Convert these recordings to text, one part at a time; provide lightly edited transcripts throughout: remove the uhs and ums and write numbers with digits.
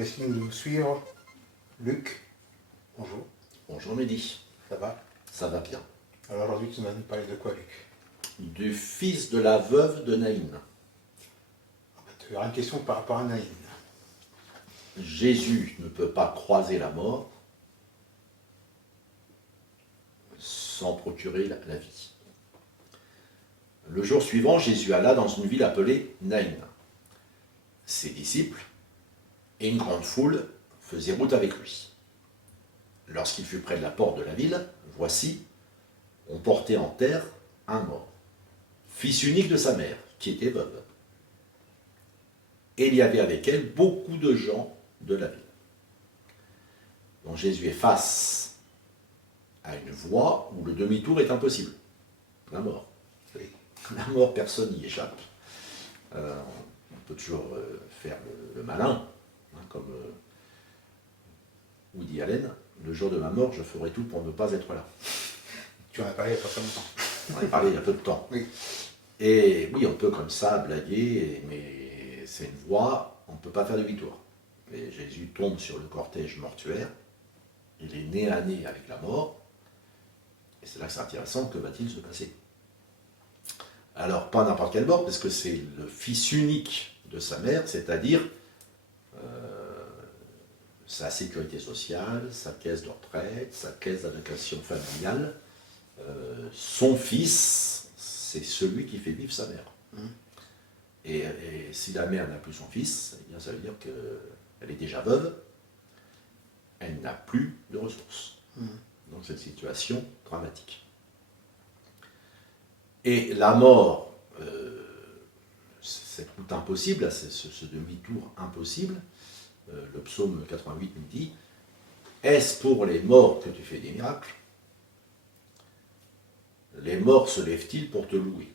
Merci de nous suivre. Luc, bonjour, Bonjour Mehdi, ça va? ça va bien. Alors aujourd'hui, tu vas nous parler de quoi, Luc? Du fils de la veuve de Naïn. Tu auras une question par rapport à Naïm. Jésus ne peut pas croiser la mort sans procurer la vie. Le jour suivant, Jésus alla dans une ville appelée Naïn. Ses disciples et une grande foule faisaient route avec lui. Lorsqu'il fut près de la porte de la ville, voici, on portait en terre un mort, fils unique de sa mère, qui était veuve. Et il y avait avec elle beaucoup de gens de la ville. Donc Jésus est face à une voie où le demi-tour est impossible. La mort. Oui. La mort, personne n'y échappe. On peut toujours faire le malin, hein, comme Woody Allen. Le jour de ma mort, je ferai tout pour ne pas être là. Tu en as parlé il n'y a pas très longtemps. On en a parlé il y a peu de temps. Oui. Et oui, on peut comme ça blaguer, mais c'est une voie, on ne peut pas faire demi-tour. Et Jésus tombe sur le cortège mortuaire, il est nez à nez avec la mort, et c'est là que c'est intéressant, que va-t-il se passer? Alors, pas n'importe quelle mort, parce que c'est le fils unique de sa mère, c'est-à-dire sa sécurité sociale, sa caisse de retraite, sa caisse d'allocation familiale. Son fils, c'est celui qui fait vivre sa mère. Et si la mère n'a plus son fils, eh bien, ça veut dire qu'elle est déjà veuve, elle n'a plus de ressources. Donc c'est une situation dramatique. Et la mort, cette route impossible, ce demi-tour impossible, le psaume 88 nous dit, est-ce pour les morts que tu fais des miracles? Les morts se lèvent-ils pour te louer?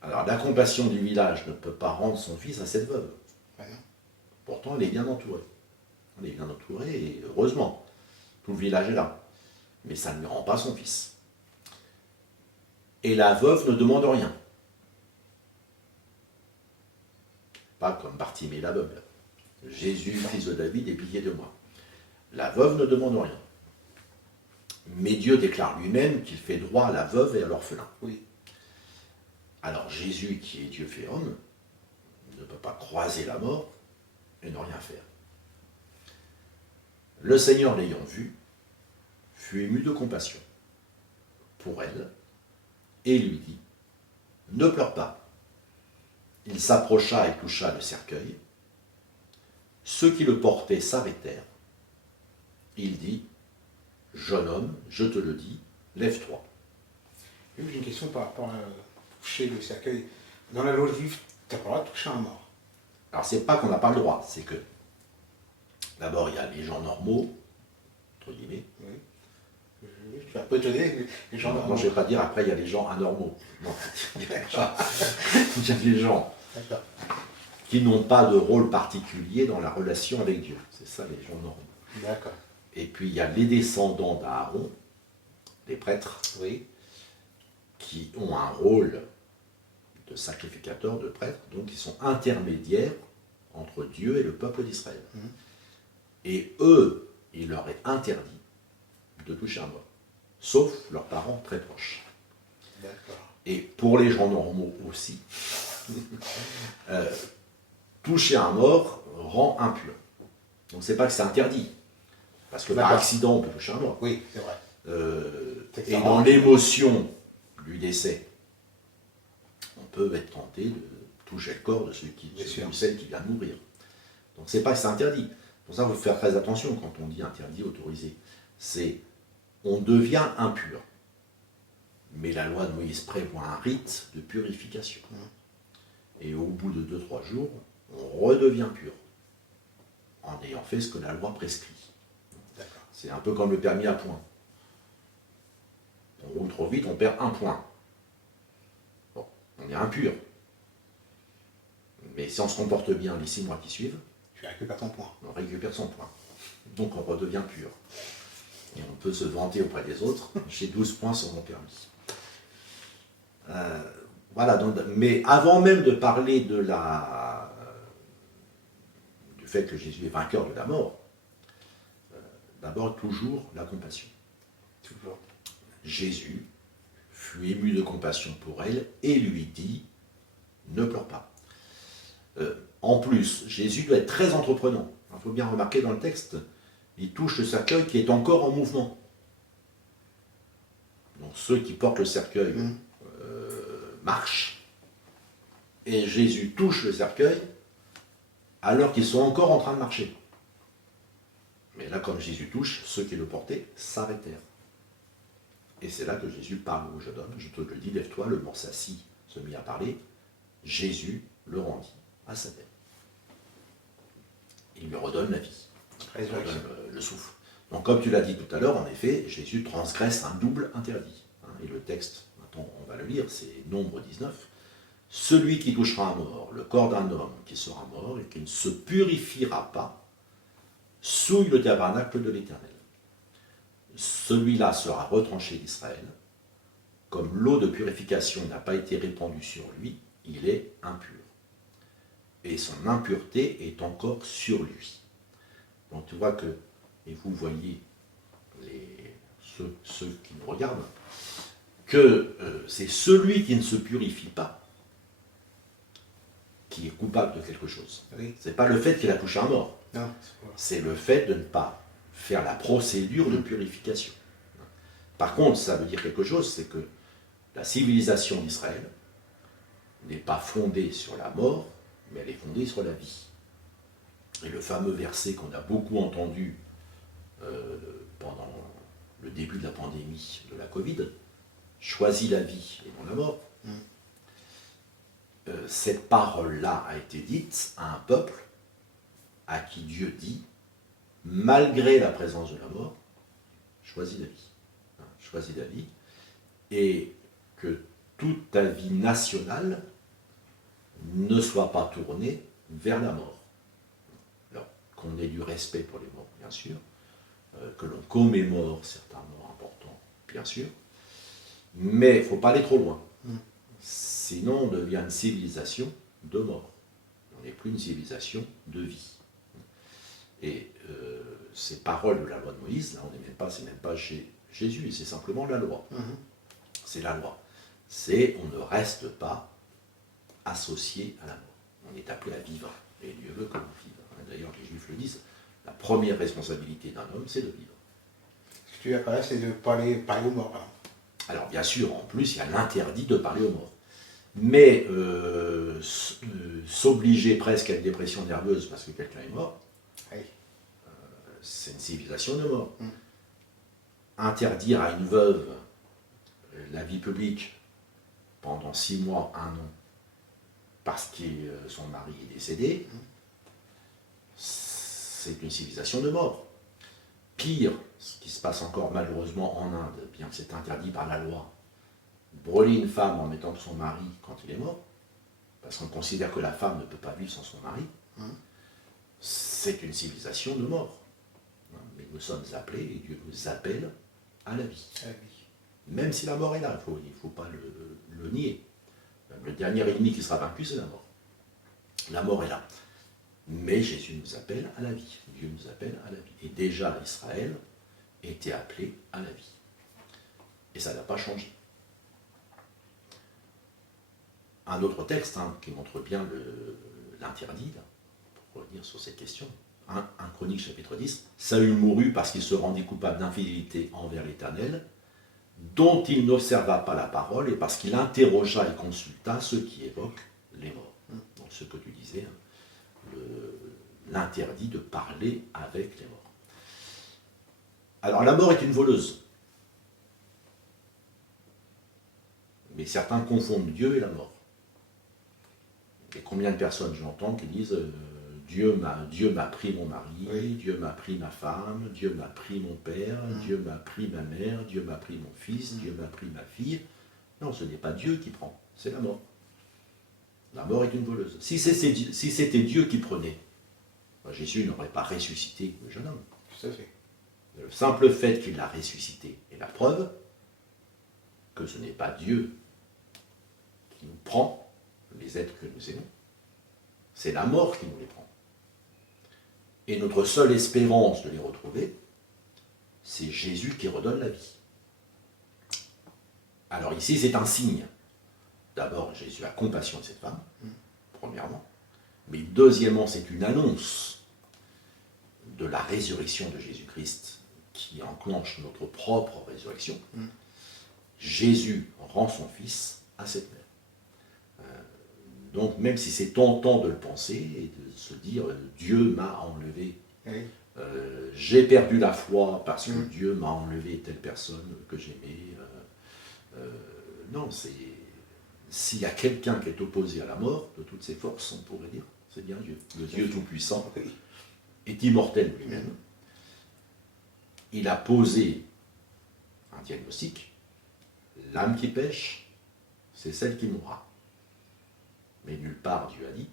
Alors la compassion du village ne peut pas rendre son fils à cette veuve. Pourtant, elle est bien entourée. Elle est bien entourée et heureusement, tout le village est là. Mais ça ne lui rend pas son fils. Et la veuve ne demande rien. Pas comme Bartimée l'aveugle. Jésus, fils de David, aie pitié de moi. La veuve ne demande rien. Mais Dieu déclare lui-même qu'il fait droit à la veuve et à l'orphelin. Oui. Alors Jésus, qui est Dieu fait homme, ne peut pas croiser la mort et ne rien faire. Le Seigneur, l'ayant vu, fut ému de compassion pour elle et lui dit, ne pleure pas. Il s'approcha et toucha le cercueil. Ceux qui le portaient s'arrêtèrent. Il dit, jeune homme, je te le dis, lève-toi. Luc, j'ai une question par rapport à toucher le cercueil. Dans la loi juive, tu n'as pas le droit de toucher un mort. Alors c'est pas qu'on n'a pas le droit, c'est que d'abord il y a les gens normaux, entre guillemets. Oui. Je suis un peu étonné, les gens. Non, je ne vais pas dire après il y a les gens anormaux. Non, il y a les gens D'accord. qui n'ont pas de rôle particulier dans la relation avec Dieu. C'est ça les gens normaux. D'accord. Et puis il y a les descendants d'Aaron, les prêtres, Oui. qui ont un rôle de sacrificateurs, de prêtres, donc ils sont intermédiaires entre Dieu et le peuple d'Israël. Et eux, il leur est interdit de toucher un mort, sauf leurs parents très proches. D'accord. Et pour les gens normaux aussi, toucher un mort rend impur. Donc c'est pas que c'est interdit, parce que par D'accord. accident on peut toucher un mort. Oui, c'est vrai. C'est Et ça. dans l'émotion du décès, on peut être tenté de toucher le corps de celui Bien sûr. ou celle qui vient de mourir. Donc c'est pas que c'est interdit. Pour ça, il faut faire très attention quand on dit interdit, autorisé. C'est on devient impur. Mais la loi de Moïse prévoit un rite de purification. Et au bout de 2-3 jours, on redevient pur, en ayant fait ce que la loi prescrit. D'accord. C'est un peu comme le permis à points. On roule trop vite, on perd 1 point. Bon, on est impur. Mais si on se comporte bien les 6 mois qui suivent, Tu récupères ton point. on récupère son point. Donc on redevient pur. Et on peut se vanter auprès des autres, j'ai 12 points sur mon permis. Voilà, donc, mais avant même de parler de fait que Jésus est vainqueur de la mort, d'abord toujours la compassion. Toujours. Jésus fut ému de compassion pour elle et lui dit, ne pleure pas. En plus, Jésus doit être très entreprenant. Il faut bien remarquer dans le texte, il touche le cercueil qui est encore en mouvement. Donc ceux qui portent le cercueil marchent, et Jésus touche le cercueil alors qu'ils sont encore en train de marcher. Mais là, comme Jésus touche, ceux qui le portaient s'arrêtèrent. Et c'est là que Jésus parle au jeune homme. Je te le dis, lève-toi, le mort s'assit, se mit à parler. Jésus le rendit à sa terre. Il lui redonne la vie. Il lui redonne le souffle. Donc, comme tu l'as dit tout à l'heure, en effet, Jésus transgresse un double interdit. Et le texte, maintenant, on va le lire, c'est Nombre 19. Celui qui touchera à mort le corps d'un homme qui sera mort et qui ne se purifiera pas, souille le tabernacle de l'Éternel. Celui-là sera retranché d'Israël. Comme l'eau de purification n'a pas été répandue sur lui, il est impur. Et son impureté est encore sur lui. Donc tu vois que, et vous voyez ceux qui nous regardent, que c'est celui qui ne se purifie pas qui est coupable de quelque chose. Oui. Ce n'est pas le fait qu'il a touché un mort. Non, c'est le fait de ne pas faire la procédure de purification. Par contre, ça veut dire quelque chose, c'est que la civilisation d'Israël n'est pas fondée sur la mort, mais elle est fondée sur la vie. Et le fameux verset qu'on a beaucoup entendu pendant le début de la pandémie de la Covid, « Choisis la vie et non la mort », cette parole-là a été dite à un peuple à qui Dieu dit, malgré la présence de la mort, choisis la vie. Choisis la vie. Et que toute ta vie nationale ne soit pas tournée vers la mort. Alors, qu'on ait du respect pour les morts, bien sûr, que l'on commémore certains morts importants, bien sûr, mais il ne faut pas aller trop loin. Sinon, on devient une civilisation de mort. On n'est plus une civilisation de vie. Et ces paroles de la loi de Moïse, là, c'est même pas chez Jésus, c'est simplement la loi. C'est la loi. C'est on ne reste pas associé à la mort. On est appelé à vivre. Et Dieu veut que l'on vive. D'ailleurs, les Juifs le disent, la première responsabilité d'un homme, c'est de vivre. Ce que tu as parlé, c'est de parler aux morts. Hein. Alors, bien sûr, en plus, il y a l'interdit de parler aux morts. Mais s'obliger presque à une dépression nerveuse parce que quelqu'un est mort, Oui. C'est une civilisation de mort. Interdire à une veuve la vie publique pendant 6 mois, 1 an, parce que son mari est décédé, c'est une civilisation de mort. Pire, ce qui se passe encore malheureusement en Inde, bien que c'est interdit par la loi, brûler une femme en mettant son mari quand il est mort, parce qu'on considère que la femme ne peut pas vivre sans son mari, c'est une civilisation de mort. Mais nous sommes appelés, et Dieu nous appelle à la vie. Même si la mort est là, il ne faut pas le nier. Le dernier ennemi qui sera vaincu, c'est la mort. La mort est là. Mais Jésus nous appelle à la vie. Dieu nous appelle à la vie. Et déjà, Israël était appelé à la vie. Et ça n'a pas changé. Un autre texte qui montre bien l'interdit, pour revenir sur cette question. 1 Chronique chapitre 10. Saül mourut parce qu'il se rendit coupable d'infidélité envers l'Éternel, dont il n'observa pas la parole, et parce qu'il interrogea et consulta ceux qui évoquent les morts. Donc ce que tu disais, l'interdit de parler avec les morts. Alors la mort est une voleuse. Mais certains confondent Dieu et la mort. Et combien de personnes j'entends qui disent Dieu m'a pris mon mari, oui. Dieu m'a pris ma femme, Dieu m'a pris mon père, Dieu m'a pris ma mère, Dieu m'a pris mon fils, Dieu m'a pris ma fille. Non, ce n'est pas Dieu qui prend, c'est la mort. La mort est une voleuse. Si c'était Dieu qui prenait, Jésus n'aurait pas ressuscité le jeune homme. Tout à fait. Le simple fait qu'il l'a ressuscité est la preuve que ce n'est pas Dieu qui nous prend les êtres que nous aimons. C'est la mort qui nous les prend. Et notre seule espérance de les retrouver, c'est Jésus qui redonne la vie. Alors ici, c'est un signe. D'abord, Jésus a compassion de cette femme, premièrement. Mais deuxièmement, c'est une annonce de la résurrection de Jésus-Christ qui enclenche notre propre résurrection. Jésus rend son Fils à cette mère. Donc même si c'est tentant de le penser et de se dire « Dieu m'a enlevé Oui. j'ai perdu la foi parce que Dieu m'a enlevé telle personne que j'aimais. » Non, s'il y a quelqu'un qui est opposé à la mort, de toutes ses forces, on pourrait dire, c'est bien Dieu. Le Dieu Tout-Puissant est immortel lui-même. Il a posé un diagnostic. L'âme qui pêche, c'est celle qui mourra. Mais nulle part Dieu a dit,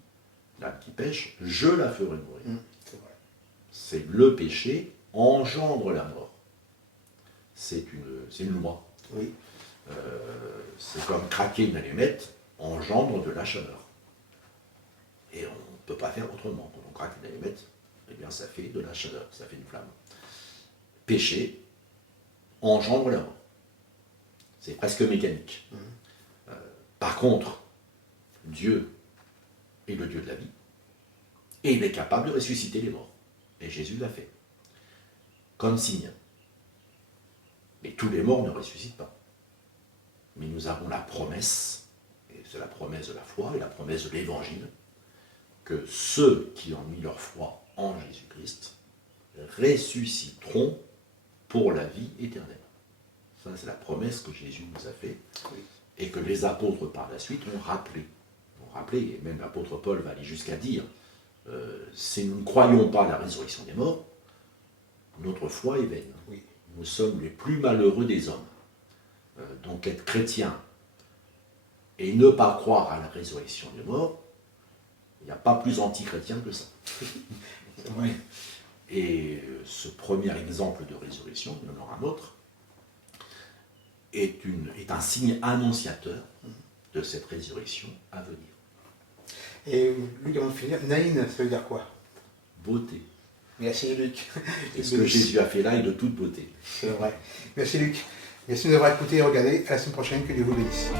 l'âme qui pêche, je la ferai mourir. C'est vrai. C'est le péché engendre la mort. C'est une loi. Oui. C'est comme craquer une allumette engendre de la chaleur. Et on ne peut pas faire autrement. Quand on craque une allumette, eh bien ça fait de la chaleur, ça fait une flamme. Péché engendre la mort. C'est presque mécanique. Par contre, Dieu est le Dieu de la vie, et il est capable de ressusciter les morts. Et Jésus l'a fait. Comme signe. Mais tous les morts ne ressuscitent pas. Mais nous avons la promesse, et c'est la promesse de la foi et la promesse de l'Évangile, que ceux qui ont mis leur foi en Jésus-Christ ressusciteront pour la vie éternelle. Ça, c'est la promesse que Jésus nous a faite, et que les apôtres par la suite ont rappelé. Et même l'apôtre Paul va aller jusqu'à dire, si nous ne croyons pas à la résurrection des morts, notre foi est vaine. Oui. Nous sommes les plus malheureux des hommes. Donc être chrétien et ne pas croire à la résurrection des morts, il n'y a pas plus anti-chrétien que ça. C'est vrai. Et ce premier exemple de résurrection, il y en aura un autre, est un signe annonciateur de cette résurrection à venir. Et lui, avant de finir, Naïn, ça veut dire quoi? Beauté. Merci Luc. Et ce que Jésus a fait là est de toute beauté. C'est vrai. Merci Luc. Merci de nous avoir écoutés et regardé. À la semaine prochaine. Que Dieu vous bénisse.